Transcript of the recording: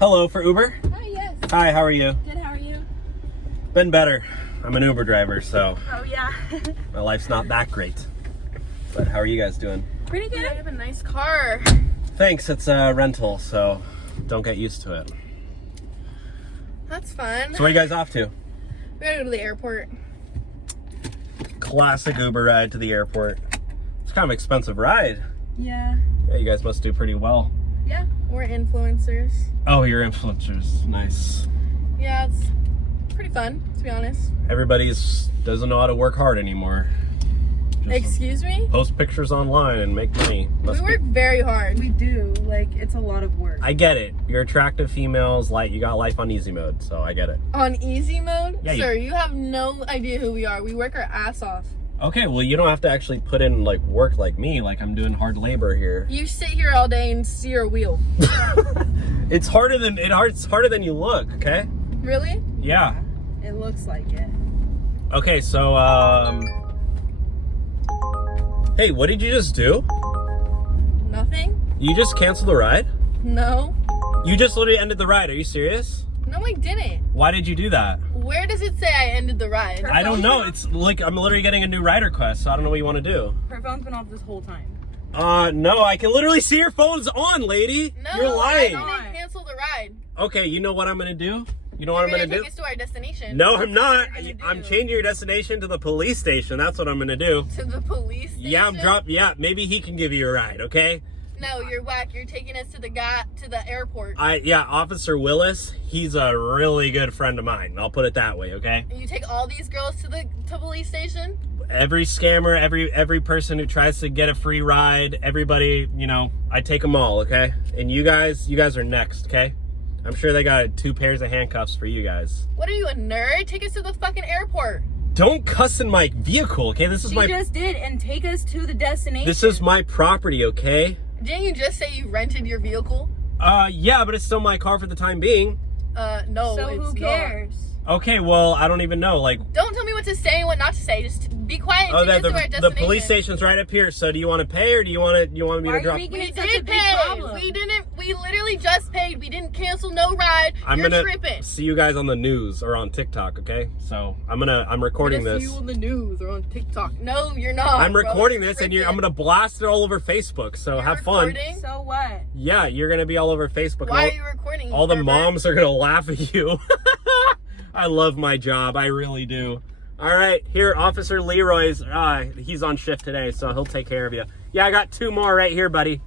Hello, for Uber? Hi, yes. Hi, how are you? Good, how are you? Been better. I'm an Uber driver, so Oh, yeah. my life's not that great. But how are you guys doing? Pretty good. I have a nice car. Thanks, it's a rental, so don't get used to it. That's fun. So what are you guys off to? We gotta go to the airport. Classic Uber ride to the airport. It's kind of an expensive ride. Yeah. Yeah, you guys must do pretty well. Yeah, we're influencers. Oh, you're influencers. Nice. Yeah, it's pretty fun, to be honest. Everybody's doesn't know how to work hard anymore. Just Excuse me? post pictures online and make money. We work very hard. We do. Like, it's a lot of work. I get it. You're attractive females, like you got life on easy mode, so I get it. On easy mode? Yeah, Sir, you have no idea who we are. We work our ass off. Okay, well you don't have to actually put in like work like me, like I'm doing hard labor here. You sit here all day and steer a wheel. It's harder than you look, okay? Really? Yeah. It looks like it. Okay, so hey, what did you just do? Nothing? You just canceled the ride? No. You just literally ended the ride. Are you serious? No, I didn't. Why did you do that? Where does it say I ended the ride? I don't know. It's like I'm literally getting a new ride request, so I don't know what you want to do. Her phone's been off this whole time. No, I can literally see your phone's on, lady. No, You're lying. I didn't cancel the ride. Okay, you know what I'm gonna do? You know what I'm gonna do? Take us to our destination. No, I'm not. What are you gonna I'm do? changing your destination to the police station. That's what I'm gonna do. To the police station? Yeah, yeah, maybe he can give you a ride, okay? No, you're whack. You're taking us to the airport. Yeah, Officer Willis, he's a really good friend of mine. I'll put it that way, okay? And you take all these girls to the police station? Every scammer, every person who tries to get a free ride, everybody, you know, I take them all, okay? And you guys are next, okay? I'm sure they got 2 pairs of handcuffs for you guys. What are you, a nerd? Take us to the fucking airport. Don't cuss in my vehicle, okay? This is She just did, and take us to the destination. This is my property, okay? Didn't you just say you rented your vehicle? Yeah, but it's still my car for the time being. No, So it's who cares? Okay, well, I don't even know, like... not. Don't tell me what to say and what not to say. Just be quiet and Oh, take us to our the destination. police station's right up here, so do you want to pay or do you want me Why to are drop... you making We it such a did big pay. problem? We didn't. We literally just paid. We didn't cancel no ride. You're gonna tripping. see you guys on the news or on TikTok, okay? So I'm recording this. You on the news or on TikTok. No, you're not. I'm bro. recording You're this and tripping. I'm gonna blast it all over Facebook. So You're have fun. recording? So what? Yeah, you're gonna be all over Facebook. Why all, are you recording? you all the pervert? moms are gonna laugh at you. I love my job. I really do. All right, here, Officer Leroy's. He's on shift today, so he'll take care of you. Yeah, I got 2 more right here, buddy.